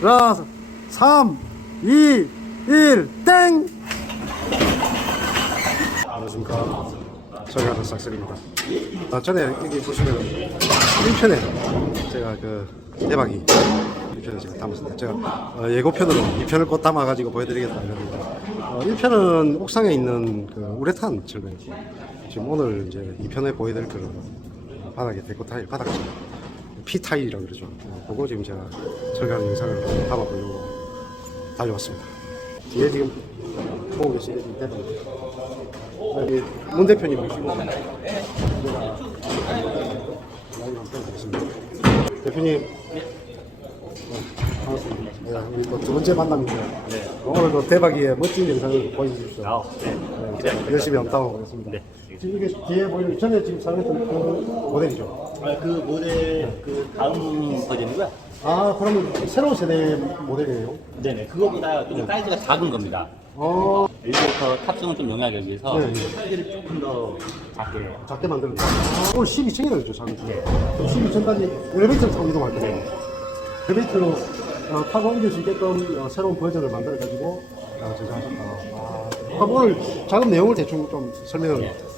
자, 3, 2, 1, 땡! 안녕하십니까. 저희가 싹쓸입니다. 아, 전에 여기 보시면 1편에 제가 그 대박이 1편을 제가 담았습니다. 제가 어, 예고편으로 2편을 꼭 담아가지고 보여드리겠다 어, 1편은 옥상에 있는 그 우레탄 철거였고 지금 오늘 이제 2편에 보여드릴 거는 바닥에 데코 타일, 바닥재 피 타일이라고 그러죠. 어, 그거 지금 제가 철거하는 영상을 담아보려고 달려왔습니다. 뒤에 지금 보고 계시는 대박 여기 문 대표님 모시고. 대표님 네, 반갑습니다. 네, 우리 또 두 번째 만남인데 오늘도 대박이의 멋진 영상을 보여주십시오. 아, 네. 네, 기대합니다. 열심히 한번 보겠습니다. 네. 지금 이게 뒤에 보이는 전에 지금 사용했던 그 모델이죠. 아, 그 모델 그 다음 버전이고요. 아 그러면 새로운 세대 모델이에요? 네네. 그거보다 좀 사이즈가 작은 겁니다. 어 엘리베이터 탑승을 좀 용이하게 위해서 네. 사이즈를 조금 더 작게. 작게 만드는 거. 아, 오늘 12층이라고 했죠, 작은 거. 12층까지 엘리베이터를 타고 이동할 거예요. 엘리베이터로 어, 타고 옮길 수 있게끔 어, 새로운 버전을 만들어 가지고 어, 제작하셨다. 아, 그럼 오늘 작업 내용을 대충 좀 설명을 부탁드리겠습니다.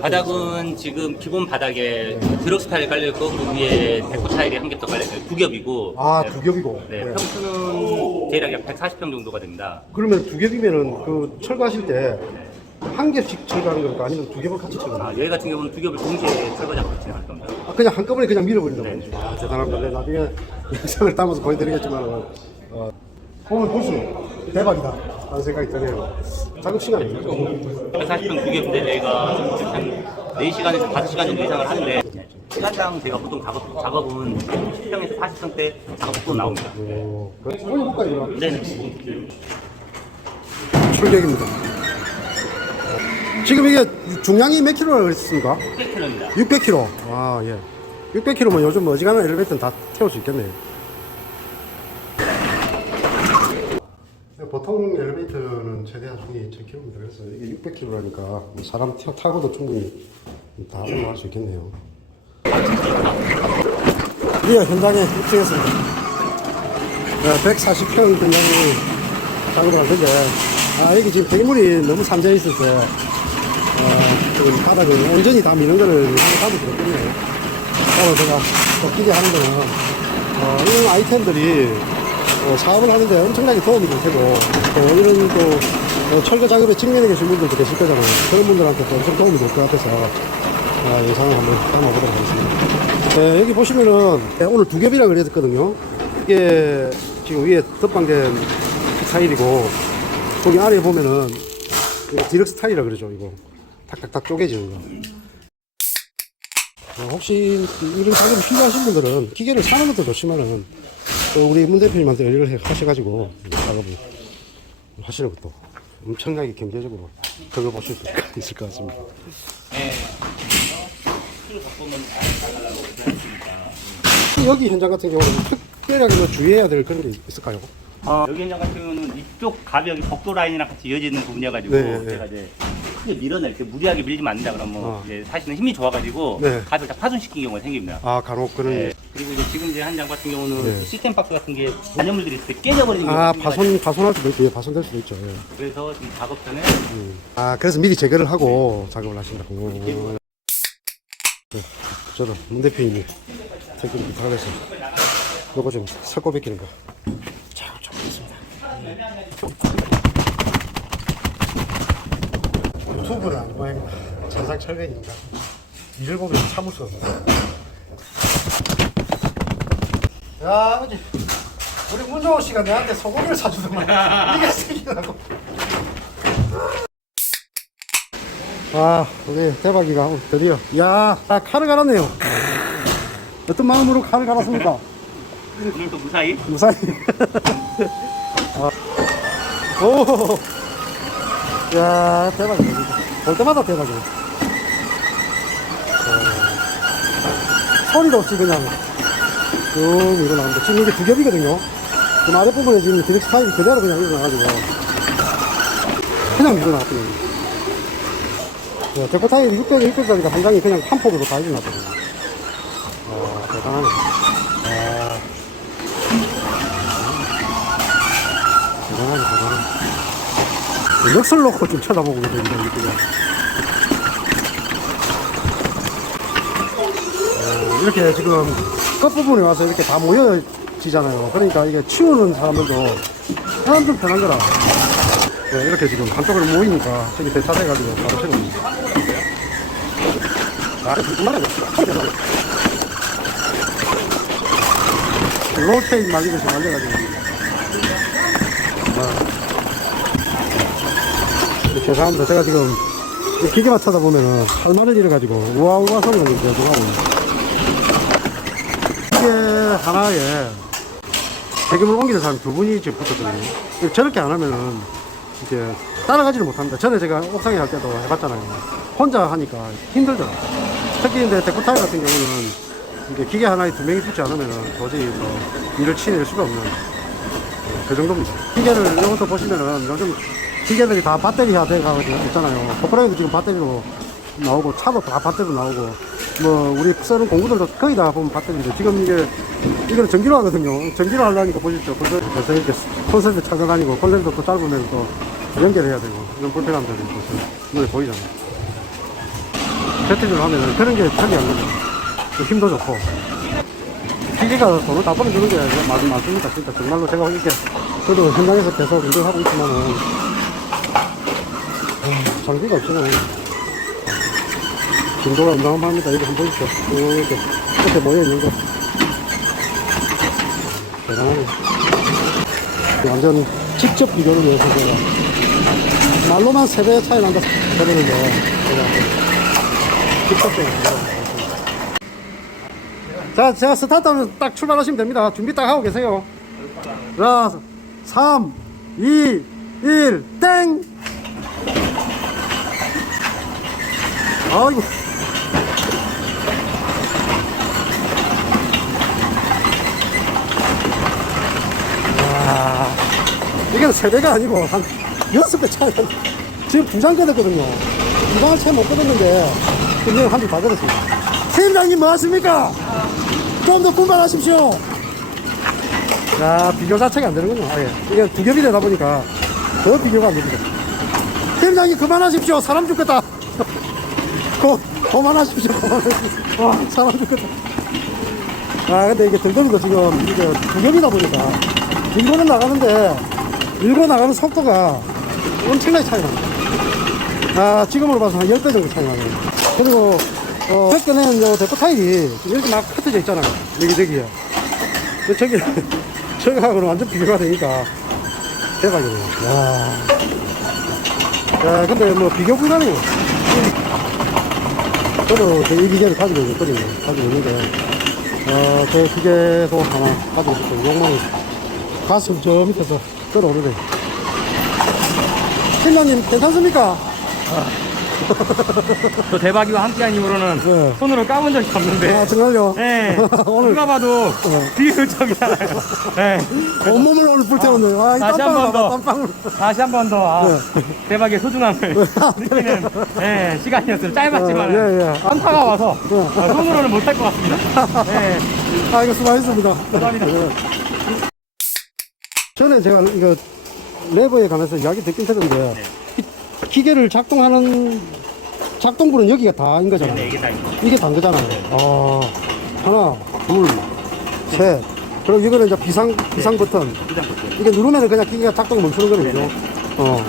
바닥은 지금 기본 바닥에 드럭 스 타일이 깔려있고 그 위에 데코 타일이 한겹더 깔려있어요. 두 겹이고. 아, 네. 두 겹이고. 네. 네. 평수는 대략 약 140평 정도가 됩니다. 그러면 두 겹이면은 그 철거하실 때한 겹씩 철거하는 겁니까? 아니면 두 겹을 같이 철거하는 아, 여기 같은 경우는 두 겹을 동시에 철거 작업을 진행할 겁니다. 아, 그냥 한꺼번에 그냥 밀어버린다고. 네. 아, 대단합니다. 네, 나중에 영상을 담아서 보여드리겠지만, 어, 오늘 볼수록 대박이다. 라는 생각이 드네요. 작업 시간이 140평 두 겹인데 저희가 한 4시간에서 5시간 정도 이상을 하는데 시간당 제가 보통 작업, 작업은 10평에서 40평 때 작업도 나옵니다. 오, 그, 한번 볼까요, 그럼? 네네. 출격입니다. 지금 이게 중량이 몇 킬로라고 그랬습니까? 600kg입니다. 600킬로. 아, 예. 600킬로면 요즘 어지간한 엘리베이터는 다 태울 수 있겠네요. 보통 엘리베이터는 최대한 손이 1000km입니다. 그래서 이게 600km라니까 사람 타- 타고도 충분히 다 올라갈 수 있겠네요. 드디어 현장에 입증했습니다. 네, 140평 분량이 작업을 할 텐데, 아, 여기 지금 폐기물이 너무 산재해 있을 때, 어, 그 바닥을 온전히 다 미는 거를 하도 그렇겠네요. 오늘 제가 또 기대하는 거는, 어, 이런 아이템들이 어, 사업을 하는데 엄청나게 도움이 될 테고, 또 이런 또 어, 철거 작업에 직면해 계신 분들도 계실 거잖아요. 그런 분들한테 또 엄청 도움이 될 것 같아서, 아, 영상을 한번 담아보도록 하겠습니다. 네, 여기 보시면은 네, 오늘 두 겹이라 그랬거든요. 이게 지금 위에 덧방된 타일이고, 거기 아래 보면은 디럭스 타일이라 그러죠, 이거. 탁탁탁 쪼개지는 거. 어, 혹시 이런 작업이 필요하신 분들은 기계를 사는 것도 좋지만은 또 우리 문 대표님한테 연락을 해- 하셔가지고 작업을 하시는 것도 엄청나게 경제적으로 그걸 보실 수 있을 것 같습니다. 여기 현장 같은 경우는 특별하게 뭐 주의해야 될 그런 게 있을까요? 어, 여기 현장 같은 경우는 이쪽 가벽이 벽도 라인이랑 같이 이어지는 부분이어가지고 네, 네. 제가 이제 크게 밀어낼 때 무리하게 밀리면 안 된다 그러면 어. 이제 사실은 힘이 좋아가지고 네. 가벽 다 파손시킨 경우가 생깁니다. 아 간혹 그런 네. 그리고 이제 지금 이제 한 장 같은 경우는 네. 시스템 박스 같은 게 잔여물들이 있을 때 깨져버리는 경우가 아 생겨가지고 파손 파손할 수도 있고 예, 파손될 수도 있죠. 예. 그래서 작업 전에 아 그래서 미리 제거를 하고 작업을 하신다고. 네, 저도 문 대표님이 댓글 부탁해서 요거 좀 살고 베끼는 거. 자, 좀 하겠습니다. 유튜브는 안 보입니다. 전상철배입니다. 일을 보면 참을 수 없습니다. 야, 아버지. 우리 문정호 씨가 내한테 소고기를 사주더만. 이게 생기라고. 아, 우리 대박이가 오늘 드디어. 야, 아, 칼을 갈았네요. 어떤 마음으로 칼을 갈았습니까? 오늘 또 무사히 무사히. 아. 오. 야, 대박이다. 진짜. 볼 때마다 대박이네. 어. 소리도 없이 그냥 쭉 일어나는데 지금 이게 두 겹이거든요. 그 아랫부분에 지금 디렉스 타입이 그대로 그냥 일어나가지고 그냥 일어나거든요. 네, 데코 타입이 600, 600까지가 한 장이 그냥 한 폭으로 다 일어났거든요. 와, 대단하네. 아. 대단하네, 대단해. 넋을 놓고 좀 쳐다보고 있는데, 이렇게. 어, 이렇게 지금 끝부분에 와서 이렇게 다 모여지잖아요. 그러니까 이게 치우는 사람들도 사람 좀 편한 거라. 네, 이렇게 지금 한쪽으로 모이니까 저기 대차돼가지고 바로 말이야? 로테인 말리듯이 말려가지고. 아. 죄송합니다. 제가 지금 이 기계만 쳐다보면은 할 말을 잃어가지고 우아우아 소리가 좀 계속 하고 있네요. 기계 하나에 대금을 옮기는 사람이 두 분이 지금 붙었거든요. 저렇게 안 하면은 이제 따라가지를 못합니다. 전에 제가 옥상에 할 때도 해봤잖아요. 혼자 하니까 힘들더라고요. 특히 이제 데코타일 같은 경우는 이게 기계 하나에 두 명이 붙지 않으면은 도저히 뭐 일을 치낼 수가 없는 그 정도입니다. 기계를 이것도 보시면은 요즘 기계들이 다 배터리화 돼가지고 있잖아요. 포크레인도 지금 배터리로 나오고 차도 다 배터리로 나오고 뭐 우리 쓰는 공구들도 거의 다 보면 배터리죠. 지금 이게 이거는 전기로 하거든요. 전기로 하려니까 보십시오. 그래서 그래서 이렇게 콘센트 찾아다니고 콘센트 또 짧으면 또 연결해야 되고 이런 불편함들이 있어서 눈에 보이잖아요. 배터리로 하면은 그런 게 편리한 거죠. 또 힘도 좋고. 기계가 돈을 다 벌어주는 게 맞, 맞습니다. 진짜 정말로 제가 이렇게 저도 현장에서 계속 일을 하고 있지만은 음, 장비가 없으면 진도가 어마어마합니다. 이거 한번 보십시오. 이렇게 이렇게 모여 있는 거 대단하네. 완전 직접 비교를 위해서 제가 말로만 세배 차이 난다 그러는데 제가 직접 비교를 자, 제가 스타트하면 딱 출발하시면 됩니다. 준비 딱 하고 계세요. 자, 3, 2, 1, 땡! 아이고. 이게 세배가 아니고 한 여섯 배 차이. 나- 지금 두장 끊었거든요. 두 장을 채못 끊었는데, 근데 한줄 다 끊었습니다. 팀장님 뭐 하십니까? 좀 더 분발하십시오. 자, 비교 자체가 안 되는군요. 아 예. 이게 두 겹이 되다 보니까 더 비교가 안 됩니다. 팀장님 그만하십시오. 사람 죽겠다. 고, 그만하십시오. 그만하십시오. 와, 사람 죽겠다. 아, 근데 이게 덩덩이도 지금 이게 두 겹이다 보니까 밀고는 나가는데 밀고 나가는 속도가 엄청나게 차이 납니다. 아, 지금으로 봐서 한 10배 정도 차이 나거든요. 그리고, 어, 뺏겨낸 요 데코 타일이 이렇게 막 흩어져 있잖아요. 여기저기에. 근데 저기, 저거하고는 완전 비교가 되니까 대박이네요. 야 야, 근데 뭐 비교 불가네요. 저도 이 기계를 가지고 있거든요. 가지고 있는데, 어, 제 기계도 하나 가지고 있고, 욕망이 가슴 저 밑에서 끌어오르네. 팀장님, 괜찮습니까? 또 대박이와 함께한 이후로는 네. 손으로 까본 적이 없는데. 아, 정말요? 네. 오늘 누가 봐도 비효율적이잖아요. 네. 온몸을 오늘 불태웠네요. 아, 이 다시 땀방울 한번 봐봐, 더. 땀방울. 다시 한 번 더 아, 네. 대박의 소중함을 느끼는 네, 시간이었어요. 짧았지만 어, 예, 예. 한타가 와서 어, 손으로는 못할 것 같습니다. 네. 아, 이거 수고하셨습니다. 감사합니다. 예. 전에 제가 이거 레버에 관해서 이야기 듣긴 들었는데, 네. 이 기계를 작동하는, 작동부는 여기가 다인 거잖아요. 네, 이게 다 이게 단 거잖아요. 아, 하나, 둘, 셋. 그리고 이거는 이제 비상, 비상 버튼. 시장 볼게요. 이게 누르면 그냥 기계가 작동 멈추는 거거든요. 어.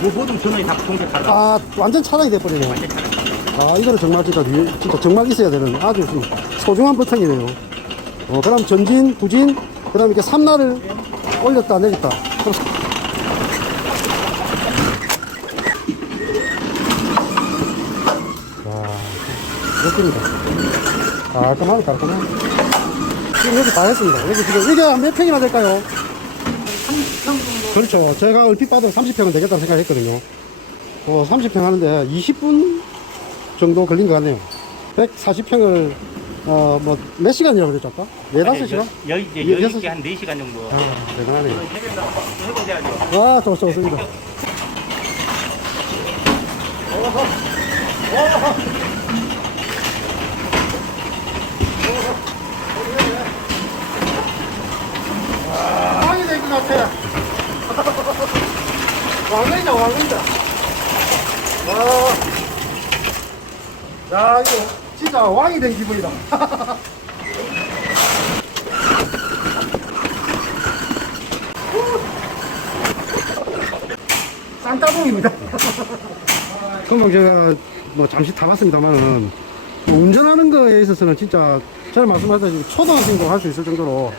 뭐 모든 전원이 다 동시에 가다. 아, 완전 차단이 돼버리네요. 아, 이거는 정말 진짜, 리- 진짜 정말 있어야 되는 아주 좀 소중한 버튼이네요. 어, 그럼 전진, 후진, 그 다음에 이렇게 삼날을 올렸다, 내렸다. 와, 멋집니다. 깔끔하네, 깔끔하네. 지금 여기 다 했습니다. 여기 지금, 이게 몇 평이나 될까요? 그렇죠. 제가 얼핏 봐도 30평은 되겠다는 생각 했거든요. 어, 30평 하는데 20분 정도 걸린 것 같네요. 140평을, 어, 뭐, 몇 시간이라고 그랬죠, 아까? 네, 다섯 시간? 여, 여, 여, 여섯 시 한 4시간 정도. 아, 대단하네요. 아, 좋, 좋습니다. 빵이 된것 같아. 왕이다, 왕이다. 진짜 왕이 된 기분이다. 쌍따봉입니다. 금방 제가 뭐 잠시 타봤습니다만은 운전하는 거에 있어서는 진짜 제가 말씀하셨다시피 초등학생도 할 수 있을 정도로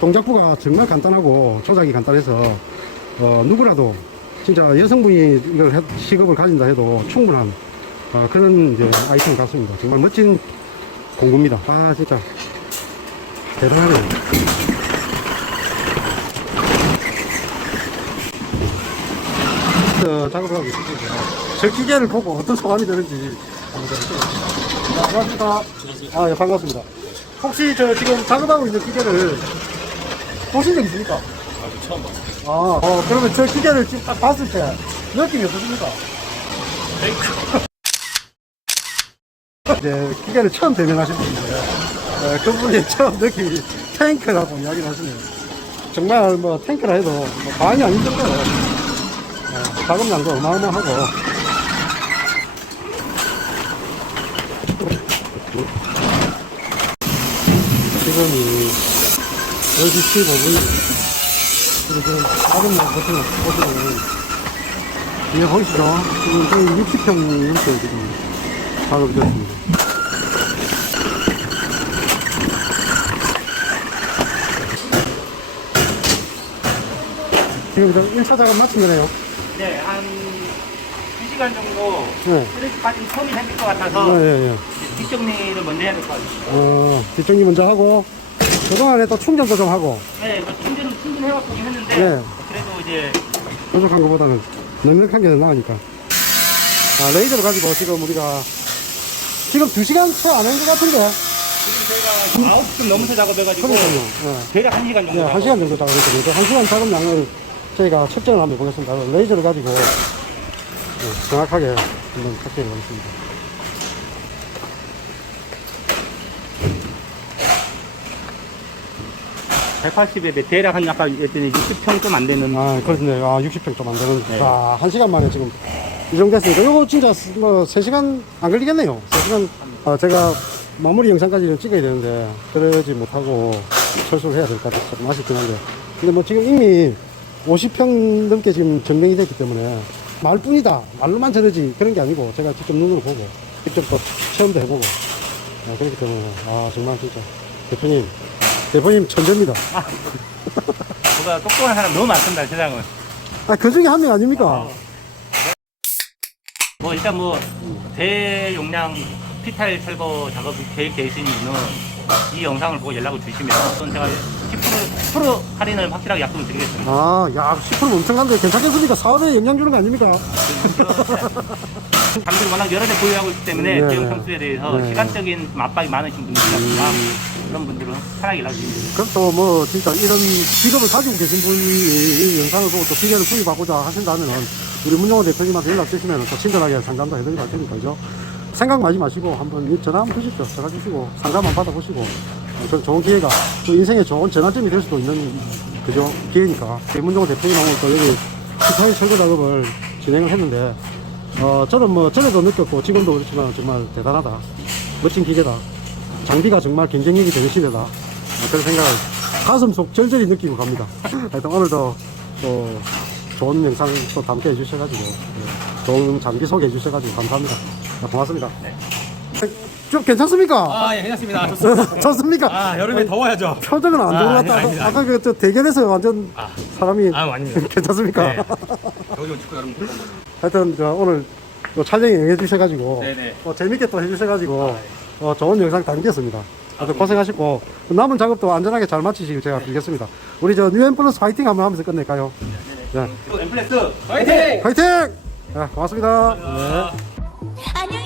동작부가 정말 간단하고 조작이 간단해서 어, 누구라도 진짜 여성분이 이걸 해- 직업을 가진다 해도 충분한 어, 그런 이제 아이템 같습니다. 정말 멋진 공구입니다. 아 진짜 대단하네요. 저 작업을 하고 있습니다. 저 기계를 보고 어떤 소감이 드는지 한번 좀. 자, 반갑습니다. 아, 예, 반갑습니다. 혹시 저 지금 작업하고 있는 기계를 보신 적 있습니까? 아, 처음 봤어요. 아, 어, 그러면 저 기계를 지금 딱 봤을 때 느낌이 어떠십니까? 이제 기계를 처음 대면하신 분인데, 어, 그분이 처음 느낌이 탱크라고 이야기를 하시네요. 정말 뭐 탱크라 해도 뭐 과언이 아닌 정도로 어, 작업량도 어마어마하고 지금이 10시 15분 지금 작업량 같은 거 보시면 이게 보이시죠? 지금 거의 60평 넘게 지금 작업이 됐습니다 지금 저 1차 작업 마친 거네요 네, 한 2시간 정도 네. 빠진 텀이 생길 것 같아서 예, 예, 예. 뒷정리를 먼저 해야 될 것 같아요. 어, 뒷정리 먼저 하고, 그동안에 또 충전도 좀 하고, 네, 뭐 충전은 충전해갖고 했는데 네. 그래도 이제 부족한 것보다는 넉넉한 게 더 나으니까. 아, 레이저를 가지고 지금 우리가, 지금 2시간 채 안 한 것 같은데? 지금 저희가 9시 넘어서 작업해가지고 그러니까요. 예. 대략 1시간 정도 네, 한 시간 정도 작업했거든요. 그한 시간 작업량을 저희가 측정을 한번 해보겠습니다. 레이저를 가지고 네, 정확하게 한번測定해 보겠습니다. 네. 180에 대략 한 아까 했더니 60평 좀 안 되는 아, 그렇네. 아, 60평 좀 안 되는. 네. 아, 한 시간 만에 지금 이 정도 됐으니까. 이거 진짜 뭐 3시간 안 걸리겠네요. 3시간. 아, 제가 마무리 영상까지는 찍어야 되는데, 그러지 못하고 철수를 해야 될 것 같아서 조금 아쉽긴 한데. 근데 뭐 지금 이미 50평 넘게 지금 증명이 됐기 때문에 말뿐이다. 말로만 저러지. 그런 게 아니고 제가 직접 눈으로 보고, 직접 또 체험도 해보고. 아, 그렇기 때문에, 아, 정말 진짜. 대표님, 대표님 천재입니다. 보다 똑똑한 사람 너무 많습니다 세상은 아, 그 중에 한 명 아닙니까? 뭐 일단 뭐 대용량 피탈 철거 작업이 계획되어 있으니 이 영상을 보고 연락을 주시면 제가 10% 10% 할인을 확실하게 약속을 드리겠습니다 아, 야, 10% 엄청 한데 괜찮겠습니까? 사업에 영향 주는 거 아닙니까? 장비를 워낙 여러 대 보유하고 있기 때문에 네, 네. 평수에 대해서 네. 시간적인 좀 압박이 많으신 분들이니까 그런 분들은 편하게 주시면 그럼 또 뭐, 진짜 이런 직업을 가지고 계신 분이 이 영상을 보고 또 기계를 구입하고자 하신다면 우리 문영호 대표님한테 연락 주시면 또 친절하게 상담도 해드리고 할 테니까, 그죠? 생각 마지 마시고 한번 전화 한번 주십시오. 전화 주시고 상담 한번 받아보시고 어, 저 좋은 기회가 또 인생에 좋은 전환점이 될 수도 있는 그죠? 기회니까. 문정호 대표님하고 또 여기 시사회 철거 작업을 진행을 했는데 어 저는 뭐 전에도 느꼈고 지금도 그렇지만 정말 대단하다. 멋진 기계다. 장비가 정말 경쟁력이 되는 시대다. 어, 그런 생각을 가슴 속 절절히 느끼고 갑니다. 하여튼 오늘도 또 좋은 영상 또 담게 해주셔가지고 예, 좋은 장비 소개해 주셔가지고 감사합니다. 아, 고맙습니다 좀 괜찮습니까? 아 예 괜찮습니다 좋습니다 좋습니까? 아 여름에 더워야죠 표정은 안 좋은 것 아, 같다. 아닙니다. 아까 그저 대결에서 완전 사람이 아 아닙니다 괜찮습니까? 네. 요즘 축구 여러분 하여튼 저 오늘 또 촬영에 응해 주셔가지고 네네. 어, 재밌게 또 해주셔가지고 어, 좋은 영상 담겼습니다. 하여튼 고생하시고 남은 작업도 안전하게 잘 마치시길 제가 빌겠습니다. 우리 저 뉴엔 플러스 파이팅 한번 하면서 끝낼까요? 네. 엠플렉스 화이팅! 파이팅! 네, 고맙습니다. 네. 안녕히